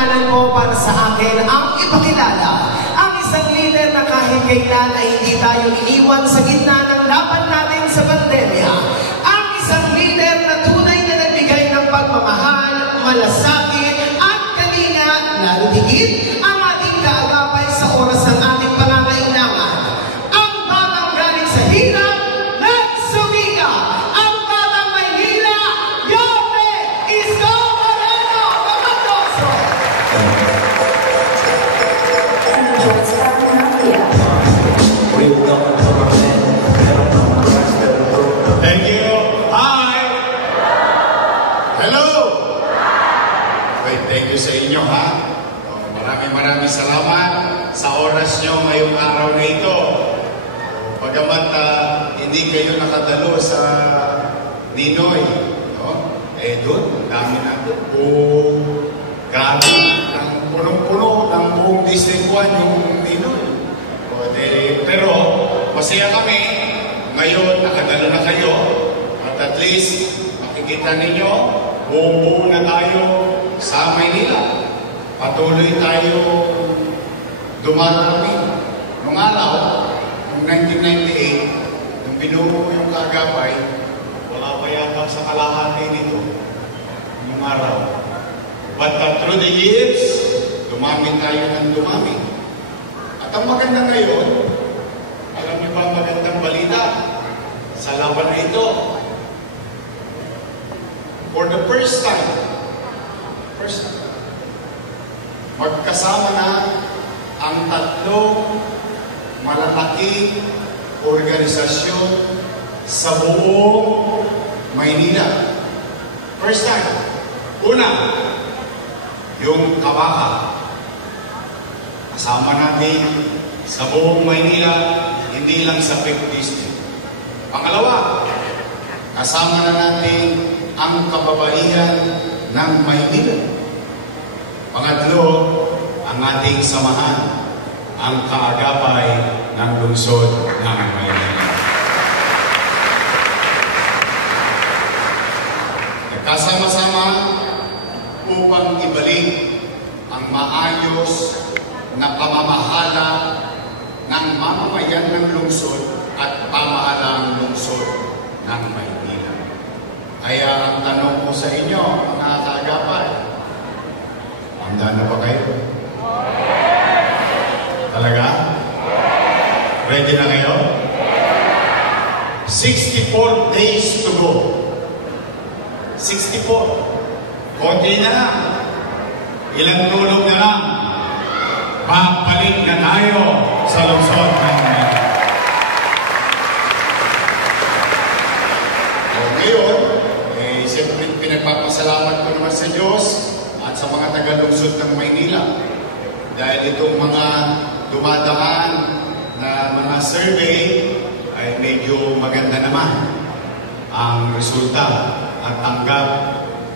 karangalan mo para sa akin ang ipakilala ang isang leader na kahit kailan ay hindi tayo iniwan sa gitna ng laban natin sa pandemya. Ang isang leader na tunay na nagbigay ng pagmamahal, malasakit at kalinga, lalo higit ang ating kaagapay sa oras ng ating pangangailangan. Ang batang galing sa hirap, nagsumika. Ang batang Maynila, Yorme Isko Moreno Camandoso. Thank you. Hi. Hello. Wait, thank you sa inyo, ha? Maraming salamat sa oras nyo ngayong araw na ito. Bagamat hindi kayo nakadalo sa Ninoy, no? Doon, dami natin. Gamit ng punong-puno ng buong District 1 yung Ninoy. Pero masaya kami ngayon, nakadalo na kayo. At least, makikita ninyo, buo na tayo sa Maynila. Patuloy tayo dumarami. Noong araw, noong 1998, nung binuo yung kaagapay, wala pa yata sa kalahati nito. Noong araw. But through the years, dumami tayo ng dumami. At ang maganda ngayon, alam niyo ba ang magandang balita? Sa laban na ito, for the first time, magkasama na ang tatlong malalaking organisasyon sa buong Maynila. First time. Una, yung Kabaka. Kasama natin sa buong Maynila, hindi lang sa 5th District. Pangalawa, kasama na natin ang kababaihan ng Maynila. Pangatlo, ang ating samahan, ang kaagapay ng lungsod ng Maynila. Nagkasama-sama upang ibalik ang maayos na pamamahala ng mamamayan ng lungsod at pamahalang lungsod ng Maynila. Kaya ang tanong ko sa inyo, mga kaagapay, handa na ba kayo? Talaga? Ready na kayo? 64 days to go. 64. Konti na lang. Ilang tulog na lang. Babalik na tayo sa lungsod ng Maynila. Ngayon, siyempre pinagpapasalamat ko naman sa Diyos at sa mga taga-lungsod ng Maynila. Dahil itong mga dumadaan na mga survey ay medyo maganda naman ang resulta at tanggap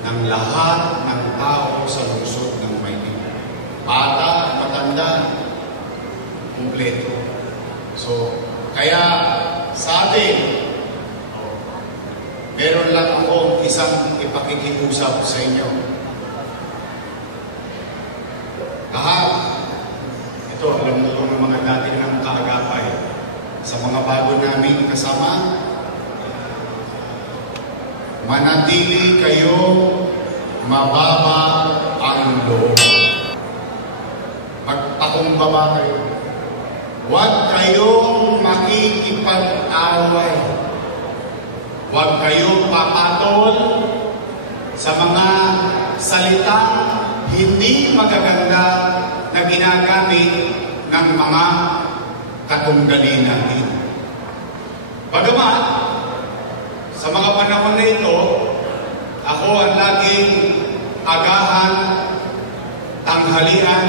ng lahat ng tao sa lungsod ng Maynila. Bata, matanda, kumpleto. So, kaya sa atin, meron lang ako isang ipakikiusap sa inyo. Lahat, ito, alam mo ng mga dati ng kaagapay, sa mga bago namin kasama, manatili kayo mababa ang loob. Magpakumbaba kayo. Huwag kayong makikipag-away. Huwag kayong papatol sa mga salitang hindi magaganda na ginagamit ng mga katunggali natin. Bagamat, sa mga panahon na ito, ako ang laging agahan, tanghalian,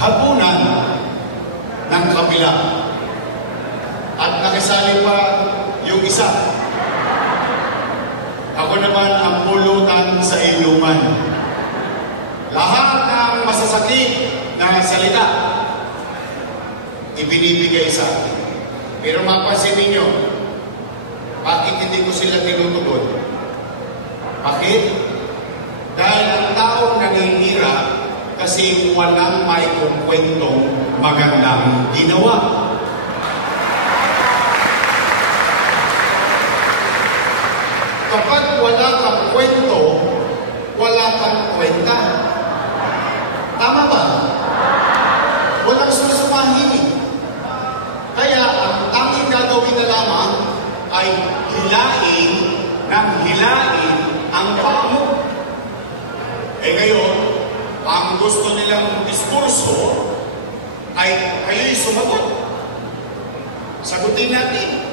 hapunan ng kabila. At nakisali pa yung isa. Ako naman ang pulutan sa inuman. Lahat ng masasakit na salita, ibinibigay sa akin. Pero mapansin ninyo, bakit hindi ko sila tinutugon? Bakit? Dahil ang taong nanghihirap kasi walang may kukwentong magandang ginawa. Kapag wala kang kwento, wala kang kwenta. Tama ba? Walang susumahin. Kaya ang tanging gagawin na lamang ay hilain ng hilain ang paa mo. Eh ngayon, ang gusto nilang diskurso ay kayo'y sumagot. Sagutin natin.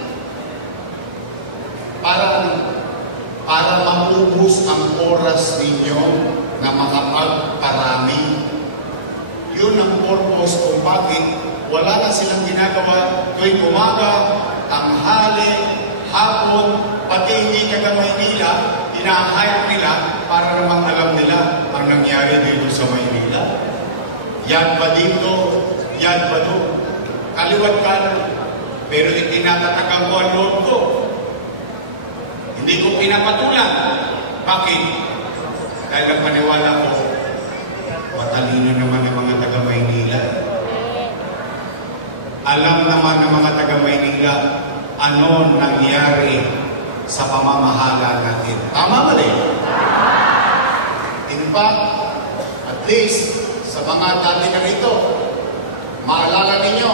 Para maubos ang oras ninyo na makapagparami. Yun ang purpose kung bakit wala na silang ginagawa tuwing umaga, tanghali, hapon, pati hindi taga Maynila, ina-hire nila para namang alam nila ang nangyari dito sa Maynila. Yan ba dito? Yan ba doon? Kaliwat kanan. Pero itinatatagang ko ang loob ko. Hindi ko pinapatulan. Bakit? Dahil ang paniwala ko, matalino naman ang mga taga Maynila. Alam naman ng mga taga Maynila ano nangyari sa pamamahala natin. Tama ba rin? In fact, at least sa mga dati na rito, maalala ninyo,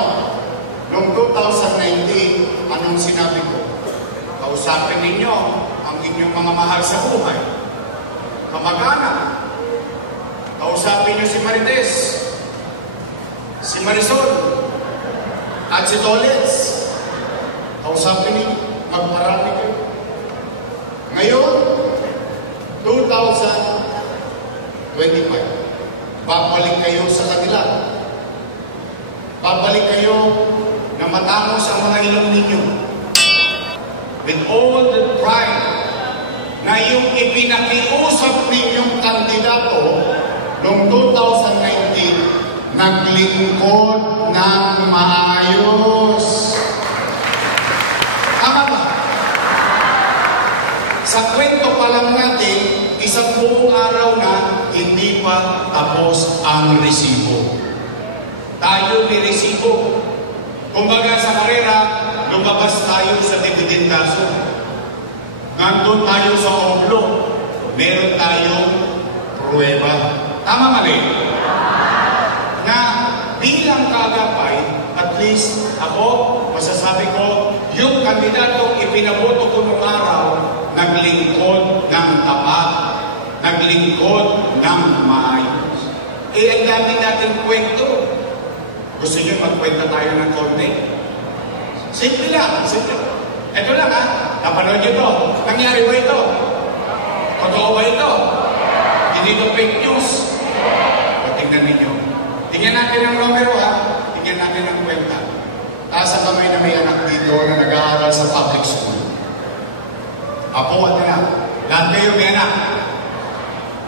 noong 2019, anong sinabi ko? Kausapin ninyo ang inyong mga mahal sa buhay. Kamag-anak. Kausapin niyo si Marites, si Marisol, at si Tolets. Kausapin niyo, magparami kayo. Ngayon, 2025, babalik kayo sa kanila. Babalik kayo na matangos ang mga ilong ninyo. With all the pride na yung ipinakiusap ninyong kandidato noong 2019, naglingkod ng maayos. Tama ba? Sa kwento pa lang natin, isang buong araw na hindi pa tapos ang resibo. Tayo may resibo. Kumbaga sa karera, lumabas tayo sa dividendaso. Nandun tayo sa oblo. Meron tayong pruweba. Tama mali? Na bilang kaagapay, at least ako, masasabi ko, yung kandidatong ipinaboto ko noong araw, naglingkod ng tapat, naglingkod ng maayos. Eh, ang dami natin kwento. Gusto nyo magkwenta tayo ng konti? Simple lang, simple. Ito lang ha, napanood nyo to. Nangyari ba ito? Totoo ba ito? Hindi ito fake news? O tingnan ninyo. Tingnan natin ang numero ha, tingnan natin ang kwenta. Taas ang kamay na may anak dito na nag-aaral sa public school. Apo at anak, lahat kayo may anak.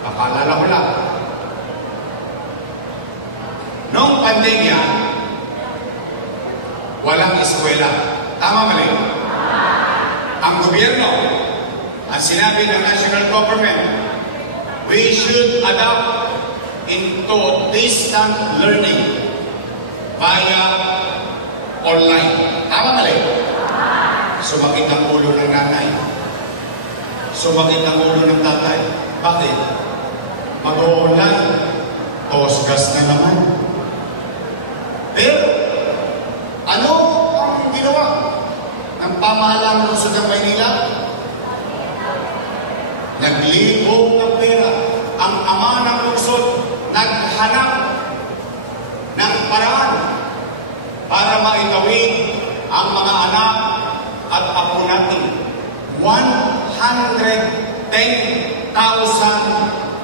Papaalala ko lang. Noong pandemya, walang eskwela. Tama mali? Ang gobyerno, at sinabi ng national government, we should adapt into distant learning via online. Tama mali? Sumakit ang ulo ng nanay. Sumakit ang ulo ng tatay. Bakit? Mag-online. Tosgas na naman. Pero, ano ang ginawa ng pamahalaan ng lungsod ng Maynila? Naglibog ng pera. Ang ama ng lungsod naghanap ng paraan para maitawid ang mga anak at apo natin. 110,000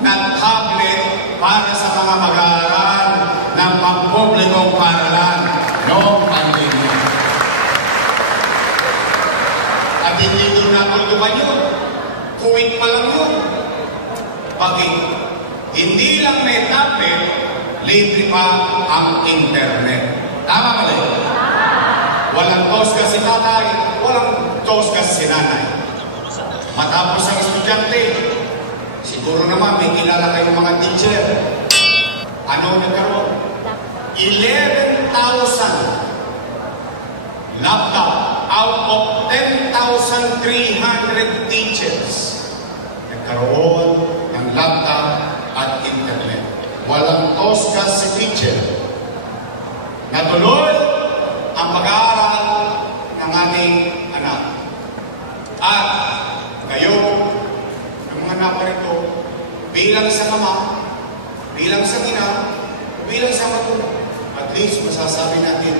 na tablet para sa mga mag-aaral ng pampublikong paaralan noong pandemya. At hindi doon natulungan yun. Kuwait pa lang yun. Bakit? Hindi lang may tablet, libre pa ang internet. Tama ba rin? Walang tosgas si tatay, walang tosgas si nanay. Matapos ang estudyante, siguro naman may kilala kayong mga teacher. Ano nagkaroon? 11,000 laptop out of 10,300 teachers. Nagkaroon ng laptop at internet. Walang tosgas si teacher. Natuloy ang pag-aaral ng ating anak. At kayo, ng mga naparito, bilang isang ama, bilang isang ina, bilang isang magulang, at least masasabi natin,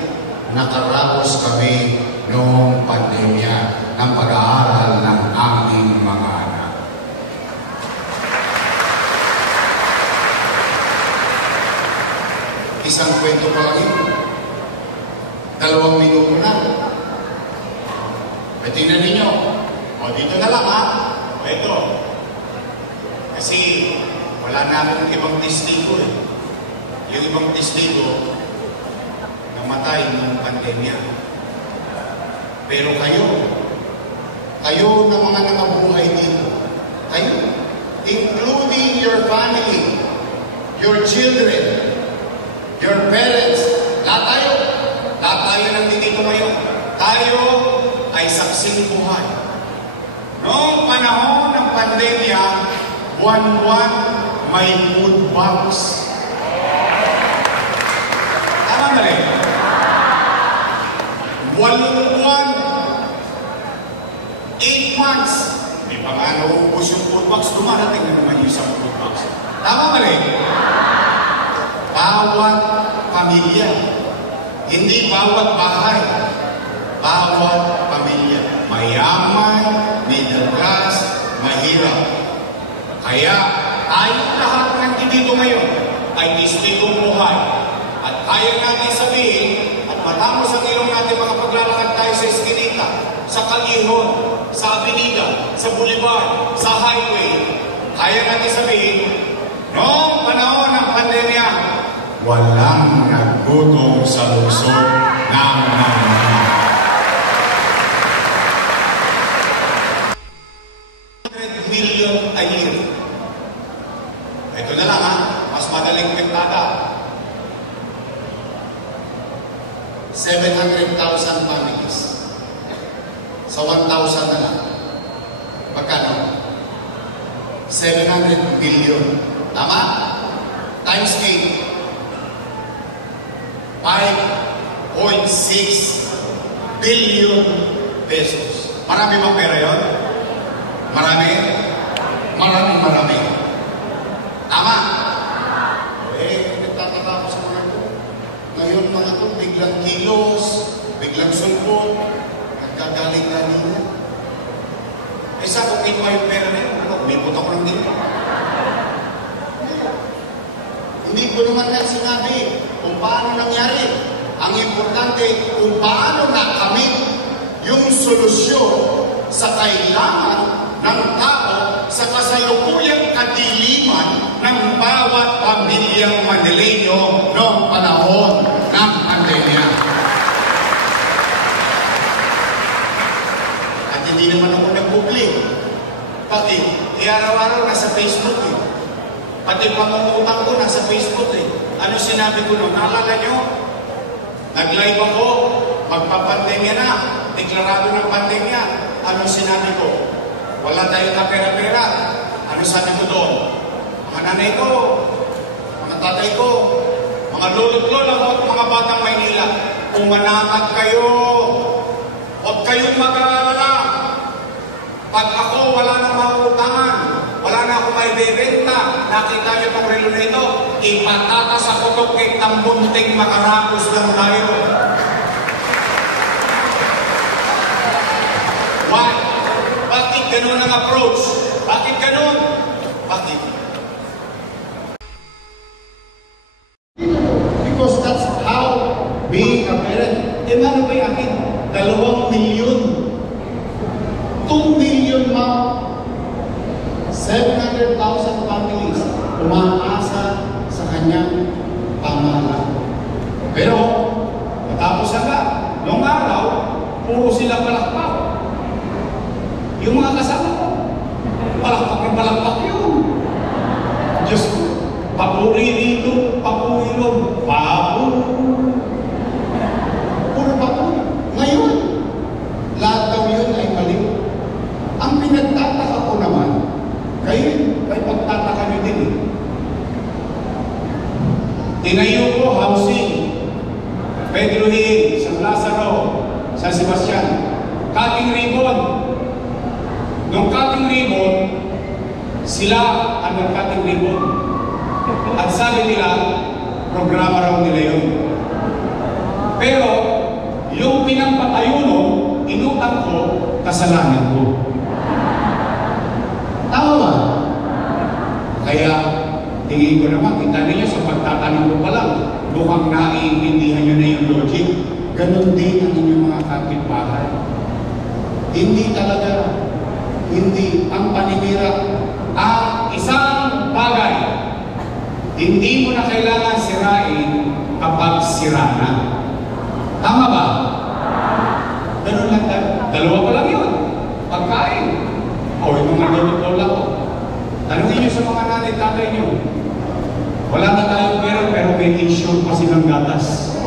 nakaraos kami noong pandemya ng pag-aaral ng aming mga anak. Isang kwento pa lang yun. 2 minuto na. At tingnan ninyo. O, dito na lang ha. O, ito. Kasi wala na akong ibang testigo eh. Yung ibang testigo namatay ng pandemya. Pero kayo na mga nakabuhay dito, kayo, including your family, your children, your parents, lahat tayo nandito ngayon. Tayo ay saksing buhay. Noong panahon ng pandemya, buwan-buwan may food banks. Tama na rin? 8 buwan, 8 months. Di pa nga nauubos yung food banks, dumarating na naman yung isang food banks. Tama ba rin? Bawat pamilya, hindi bawat bahay, bawat pamilya. Mayaman, middle class, mahirap. Kaya tayo lahat ng dito ngayon ay testigong buhay. At kaya natin sabihin, at matamos ang ilong natin mga paglalakad tayo sa eskinita, sa kalihon, sa avenida, sa boulevard, sa highway. Kaya natin sabihin, noong panahon ng pandemya, walang naggutom sa lungsod ng Manila. 100 million a year. Ito na lang ha, mas madaling kwentada. 700,000 families. Sa 1,000 na lang. Magkano? 700 billion. Tama? Times 8. 5.6 billion pesos. Marami bang pera yun? Marami? Marami. Tama? Nagtataka ako sa mga ito. Ngayon mga ito, biglang kilos, biglang sulpot, nagkagaling-galing na. Sa kung ito ay pera na yun, umipot ako lang din. Hindi ko naman na sinabi kung paano nangyari. Ang importante kung paano nakamit yung solusyon sa kailangan ng tao sa kasalukuyang kadiliman ng bawat pamilyang Manileño noong panahon ng pandemya. At hindi naman ako nag-public. Bakit? Araw-araw nasa Facebook eh. Pati pangungutang ko nasa Facebook eh. Ano sinabi ko noon? Naalala nyo? Nag-live ako, magpapandemya na, deklarado ng pandemya. Ano sinabi ko? Wala tayong na pera-pera. Ano sabi ko doon? Mga nanay ko, mga tatay ko, mga lolo't lola mo at mga batang Maynila, umanakad kayo. Huwag kayong mag-aalala. Pag ako wala nang mauutangan, wala na akong may bebenta, nakita niyo itong relo na ito, ipatatas ako ito kay tambunting makarapos lang tayo. Why? Bakit ganun ang approach? Bakit ganun? Bakit? Because that's how being a parent. Ano ba yung akin? 2 milyon. 2 million mga 700,000 families umaasa sa kanyang pamahalaan. Pero, matapos agad, noong araw, puro sila palakpak. Yung mga kasama ko, palakpak yun. Diyos ko, Papuri rito, papuri ron, papuri. Puro papuri. Ngayon, lahat daw yun ay mali. Ang pinagtataka ko naman, kayo ay pagtataka nyo din. Tinayo ko housing, Pedro Hill, San Lazaro, San Sebastian. Cutting ribbon. Nung cutting ribbon, sila ang nag-cutting ribbon. At sabi nila, programa raw nila yun. Pero, yung pinampatayo nun, inutang ko, kasalanan ko. Tama ba? Kaya, tingin ko naman, kita ninyo sa pagtatanong ko pa lang, mukhang naiintindihan nyo na yung logic. Ganon din ang inyong mga kapitbahay. Hindi talaga, hindi ang paninira. Ang isang bagay, hindi mo na kailangan sirain kapag sira na. Tama ba? Ganon lang tayo. Dalawa pa lang yun. Pagkain. O, yung mga lolo-lola ko. Tanungin nyo sa mga nanay, tatay nyo. Wala na tayong pera pero may insure pa silang gatas.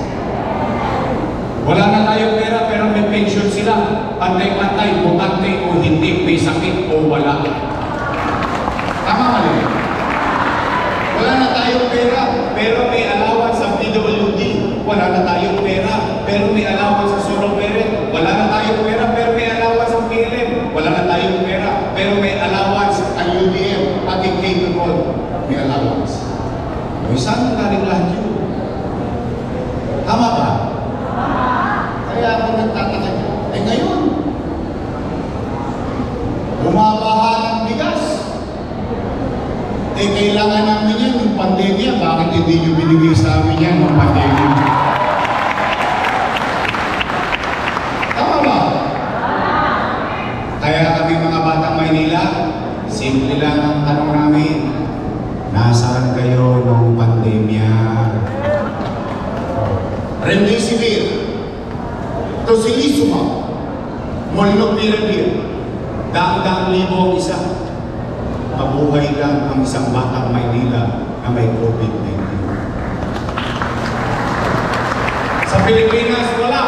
Wala na tayong pera pero may pension sila. Pantay-pantay, butante o hindi, may sakit o wala. Tama mali. Wala na tayong pera pero may allowance sa PWD. Wala na tayong pera pero may allowance sa solo parent. Wala na tayong pera pero may allowance sa PLM. Wala na tayong pera pero may allowance ang UDM at incapable. May allowance. May saan na rin lahat yun? Tama ba? Kaya ako nagtataka. Eh ngayon, bumabaha ng bigas. Eh kailangan namin yan ng pandemya. Bakit hindi nyo binigay sa amin yan ng pandemya? Tama ba? Kaya kami mga batang Maynila, simple lang ang tanong namin. Nasaan kayo nung pandemya? Remdesivir, Tocilizumab, Molnupiravir, Daang-daang libo ang isa. Mabuhay lang ang isang batang Maynila na may COVID-19. Sa Pilipinas, wala.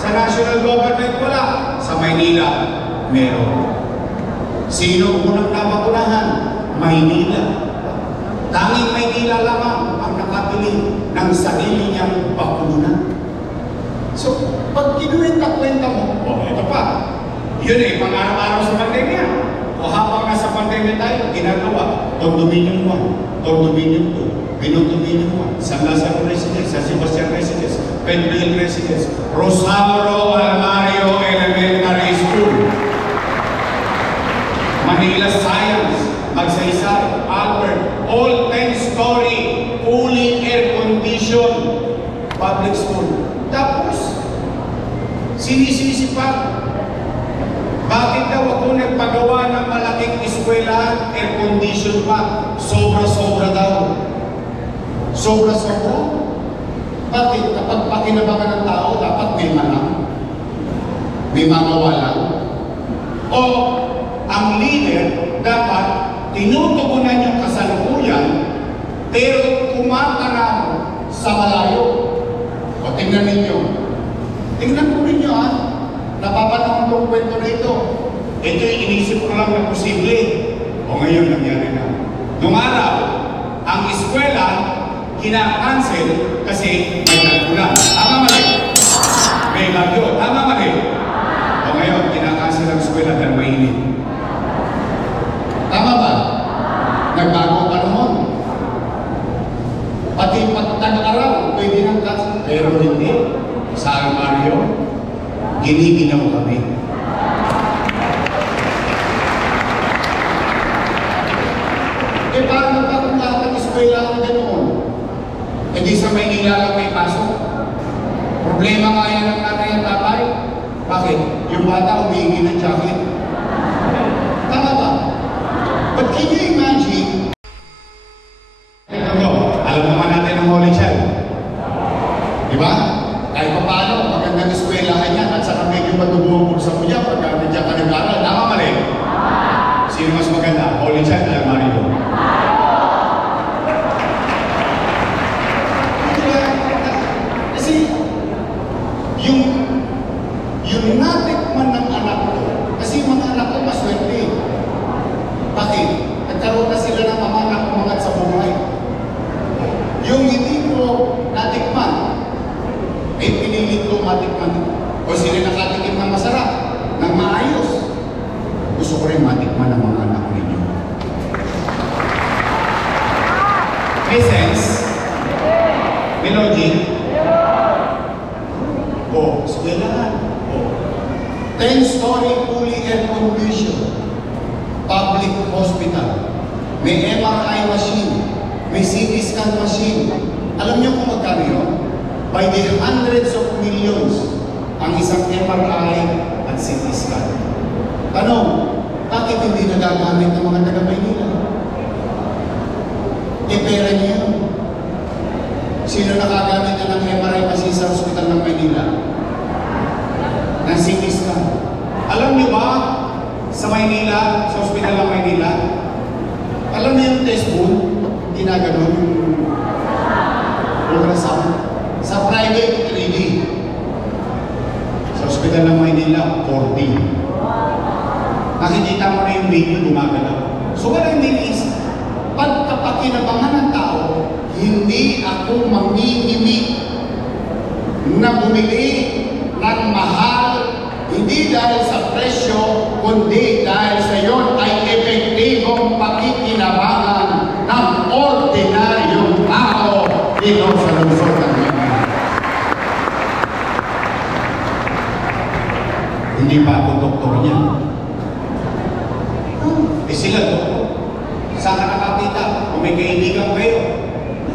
Sa national government, wala. Sa Maynila, meron. Sino unang nabakunahan? Maynila. Tanging Maynila lamang ang nakabili ng sarili niyang bakuna. so pag kinuwenta-kwenta mo, Ito pa. Yun pang-araw-araw sa pandemya. O habang nasa pandemya tayo, ginagawa. Condominium 1, Condominium 2, Condominium 1, San Lazaro Residence, San Sebastian Residence, Pedro Hill Residence, Rosario Almario Elementary School, Manila Science, Magsaysay, Albert, all 10-story, fully air-conditioned public school. Tapos, sinisisi pa, bakit daw ako nagpagawa ng malaking eskwelahan, air-conditioned pa? Sobra-sobra daw. sobra-sobra. Bakit? Kapag pakinabangan ng tao, dapat may manang. May magawa lang. O ang leader dapat tinutugunan yung kasalukuyan pero kumakanaw sa malayo. O tingnan ninyo. Tingnan po ninyo napapanahon tong kwento na ito. Ito yung inisip ko lang na posible. O ngayon nangyari na. Noong araw, ang eskwela kina-cancel kasi may nagkulang. Tama mali? May bagyo. Tama mali? O ngayon, kina-cancel ang eskwela dahil mainit. Tama ba? Nagbago ang panahon. Pati pagtag-araw, pwede nang cancel. Pero hindi. Sa Mario, giniginaw kami. Eh paano ba kung lahat ng eskwela ang ganoon? E di sa Maynila lang may pasok. Problema nga yan ng nanay at tatay. Bakit? Yung bata humihingi ng jacket. Tama ba? But can you imagine? Alam naman natin ang Holy Child. Di ba? Kahit pa paano, magandang eskwelahan yan at saka medyo matubuhan mo sa kuya pagka nandiyan ka nag-aral. Tama mali? Sino mas maganda? Holy Child o Mario? O sila nakatikim ng masarap, ng maayos. Gusto ko rin matikman ng mga anak ninyo. May sense? May logic? O, eskwelahan. O, 10-story fully air-conditioned public hospital. May MRI machine. May CT scan machine. Alam niyo kung magkano yun? By the hundreds of millions ang isang MRI at CT scan. Tanong, bakit hindi nagagamit ng mga taga-Maynila? Pera niyo yun. Sino nakagamit na ng MRI machine sa hospital ng Maynila? Ng CT scan. Alam niyo ba, sa Maynila, sa hospital ng Maynila, alam niyo yung test pool, ginaganon yung ultrasound. Sa private, 3D. Sa hospital ng Maynila, 4D. Nakikita mo na yung video, gumagalaw. So, what I mean is, pagkapakinabangan ng tao, hindi ako mangingimik na bumili ng mahal, hindi dahil sa presyo, kundi dahil sa iyon ay epektibong pakikinabangan ng ordinaryong tao dito sa lungsod ng Maynila. Hindi pa ako doktor niya. Sila doktor. Saan ka nakakita? Kung may kaibigan kayo,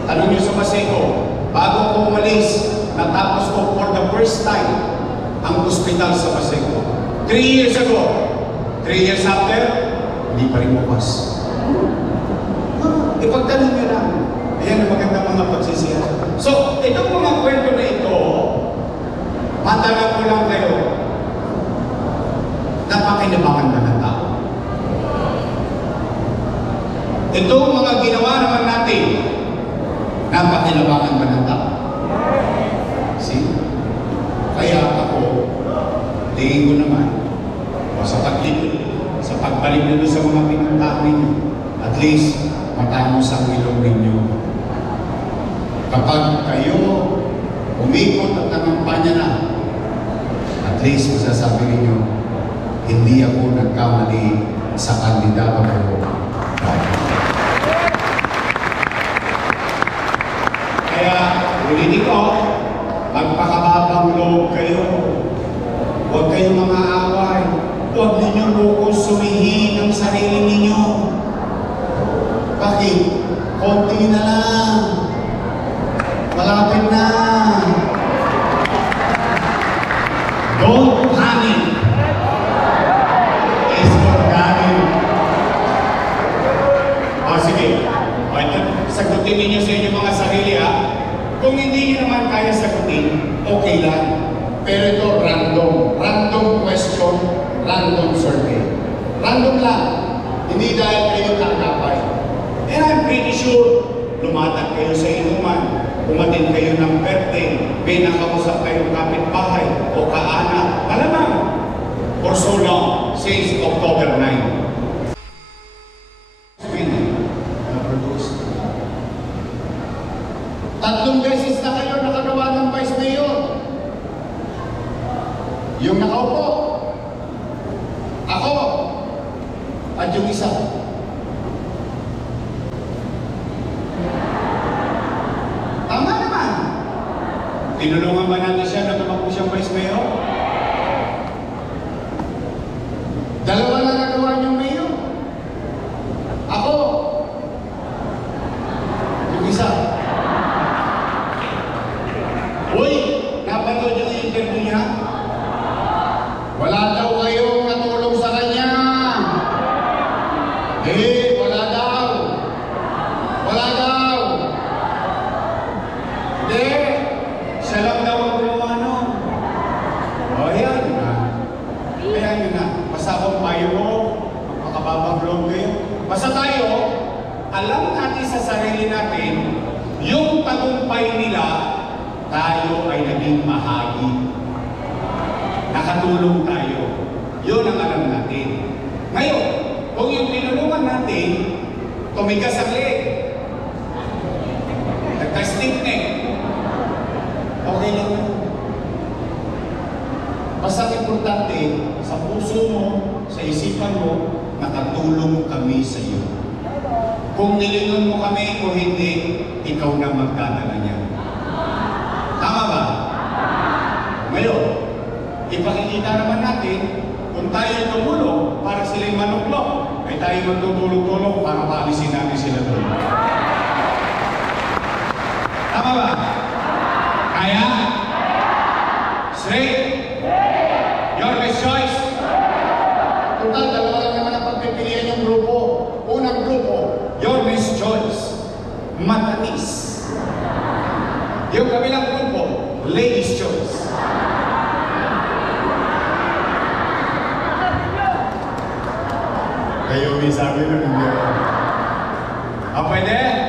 tanong niyo sa Paseco, bago ko umalis, natapos ko for the first time ang hospital sa Paseco. 3 years ago. 3 years after, hindi pa rin bukas. Ipagtanong niyo lang. Ayan ang magandang mga pagsisiya. So, itong mga kwento na ito, matanong ko lang kayo, napakinabangan ba ng tao? Itong mga ginawa naman natin, napakinabangan ba ng tao? See? Kaya ako, tingin ko naman, sa pagbalik nyo sa mga pinuntahan ninyo, at least, matamos ang ilong ninyo. Kapag kayo umikot at nangampanya na, at least masasabi ninyo, hindi ako nagkamali sa kandidato ko. Kaya, ulitin ko, magpakababang loob kayo. Huwag kayong mga away. Huwag ninyong lukos sumihin ang sarili ninyo. Bakit? Konti na lang. Malapit na. Don't panic. It's for God. O sige. O ito, sagutin ninyo sa inyong mga sarili ha. Kung hindi nyo naman kaya sagutin, okay lang. Pero ito, random. Random question, random survey. Random lang. Hindi dahil kayo kakapay. And I'm pretty sure, lumatag kayo sa inuman, umatin kayo ng birthday, may nakausap kayong kapitbahay o kaanak, malamang, for so long, since October 9. Tatlong beses na kayo nakagawa ng Vice Mayor. Yung nakaupo, ako, at yung isa. Tama naman. Tinulungan ba natin siya na tumakbo siyang Vice Mayor? Dalawa na nagawa niyong Mayor. Ako, yung isa. Uy, napanood yung interview niya? Wala daw kayong natulong sa kanya. Wala daw. Wala daw. Hindi. Siya lang daw ang gumawa nun. O, ayan na. Ayan yun na. Basta kung payo mo, makababang loob kayo. Basta tayo, alam natin sa sarili natin, yung tagumpay nila, tayo ay naging mahagi. Nakatulong tayo. Yun ang alam natin. Ngayon, kung yung tinulungan natin, tumigas ang leg, nagka-stiff neck, okay lang yun. Basta importante, sa puso mo, sa isipan mo, nakatulong kami sa iyo. Kung nilingon mo kami o hindi, ikaw na magdadala niya. Tama ba? Ngayon, ipakikita naman natin, kung tayo tumulong para sila'y manuklok, ay tayo magtutulong-tulong para paalisin natin sila doon. Tama ba? Kaya? Straight? Your best choice? Total, dalawa lang naman ang pagpipilian yung grupo. Unang grupo, Your best choice? Matamis. Yung kabilang grupo, ladies' choice. kayo may sabi na hindi. Pwede?